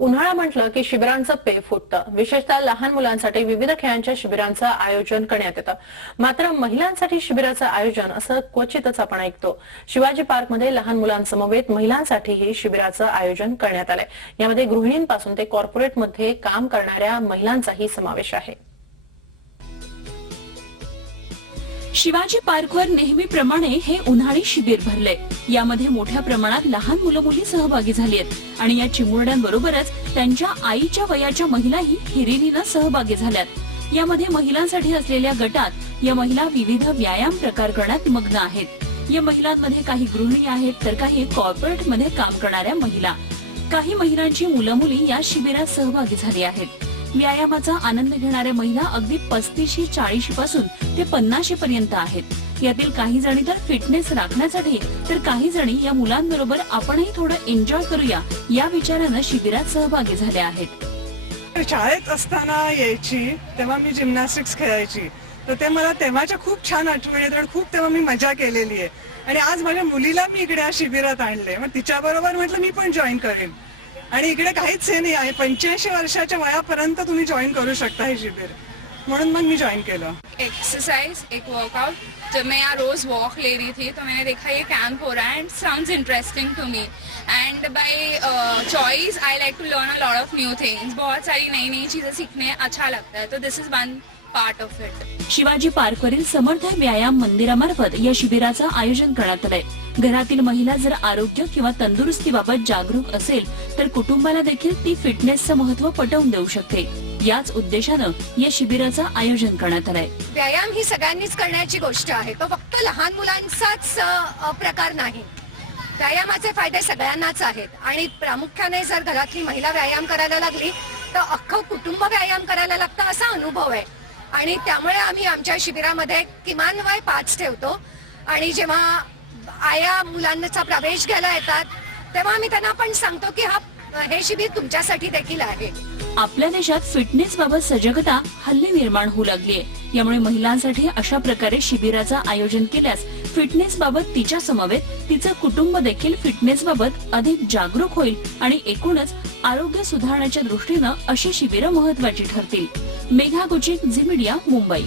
उन्हाळा म्हटलं की शिबिरांचं पे फुटतं। विशेषतः लहान मुलांसाठी विविध खेळांच्या शिबिरांचं आयोजन करण्यात येतं। मात्र महिलांसाठी शिबिराचं आयोजन असं क्वचितच आपण ऐकतो। शिवाजी पार्कमध्ये लहान मुलांसमवेत महिलांसाठीही शिबिराचं आयोजन करण्यात आलंय। यामध्ये गृहिणींपासून ते कॉर्पोरेटमध्ये काम करणाऱ्या महिलांचाही समावेश आहे। शिवाजी पार्कवर नेहमीप्रमाणे हे उन्हाळी शिबिर भरले। यामध्ये मोठ्या प्रमाणात लहान मुलं-मुली सहभागी झाली आहेत आणि या चिमुरड्यांबरोबरच त्यांच्या आईच्या वयाच्या महिलाही हिरिरीनं सहभागी झाल्यात। यामध्ये महिलांसाठी असलेल्या गटात या महिला विविध व्यायाम प्रकार करण्यात मग्न आहेत। या महिलांमध्ये काही गृहिणी आहेत तर काही कॉर्पोरेटमध्ये काम करणाऱ्या महिला। काही महिलांची मुलं-मुली या शिबिरात सहभागी झाली आहेत। व्यायामाचा आनंद घेणाऱ्या महिला अगदी 35-40 पासून ते 50 पर्यंत आहेत। यातील काही जणी तर फिटनेस राखण्यासाठी तर काही जणी या मुलांबरोबर आपणही थोडं एन्जॉय करूया या विचारानं शिबिरात सहभागी झाल्या आहेत। शाळेत असताना यायची तेव्हा मी जिम्नॅस्टिक्स खेळायची, तर ते मला तेव्हाच्या खूप छान आठवणी आहेत आणि खूप तेव्हा मी मजा केलेली आहे। आणि आज माझ्या मुलीला मी इकडे या शिबिरात आणले, मग तिच्याबरोबर म्हटलं मी पण जॉईन करेन। आणि इकडे काहीच हे नाही आहे, 85 वर्षाच्या वयापर्यंत तुम्ही जॉईन करू शकता हे शिबिर, म्हणून मग मी जॉईन केलं। एक्सरसाइज एक वर्कआउट जब मैं यहाँ रोज वॉक ले रही थी तो मैंने देखा ये कैंप हो रहा है and sounds interesting to me and by choice I like to learn a lot of new things. बहुत सारी नई नई चीजें सीखने अच्छा लगता है, तो this is one part of it. Shivaji पार्कवरील समर्थ व्यायाम मंदिरामार्फत या शिबिराचं आयोजन करण्यात आलंय। घरातील महिला जर आरोग्य किंवा तंदुरुस्तीबाबत जागरूक असेल तर कुटुंबाला देखील ती फिटनेसचं महत्त्व पटवून देऊ शकते। याच उद्देशानं या शिबिराचं आयोजन करण्यात आलंय। व्यायाम ही सगळ्यांनीच करण्याची गोष्ट आहे, तो फक्त लहान मुलांचाच प्रकार नाही। व्यायामाचे फायदे सगळ्यांनाच आहेत आणि प्रामुख्याने जर घरातली महिला व्यायाम करायला लागली तर अख्खं कुटुंब व्यायाम करायला लागतं असा अनुभव आहे। आणि त्यामुळे आम्ही आमच्या शिबिरामध्ये किमान वय 5 ठेवतो आणि जेव्हा आया मुलांचा प्रवेश घ्यायला येतात तेव्हा आम्ही त्यांना पण सांगतो की हे शिबिर तुमच्यासाठी देखील आहे। आपल्या देशात फिटनेस बाबत सजगता हल्ली निर्माण होऊ लागलीय। यामुळे महिलांसाठी अशा प्रकारे शिबिराचं आयोजन केल्यास फिटनेस बाबत तिच्या समवेत तिचं कुटुंब देखील फिटनेस बाबत अधिक जागरूक होईल आणि एकूणच आरोग्य सुधारण्याच्या दृष्टीनं अशी शिबिरं महत्त्वाची ठरतील। मेघा गुचिक, झी मीडिया, मुंबई।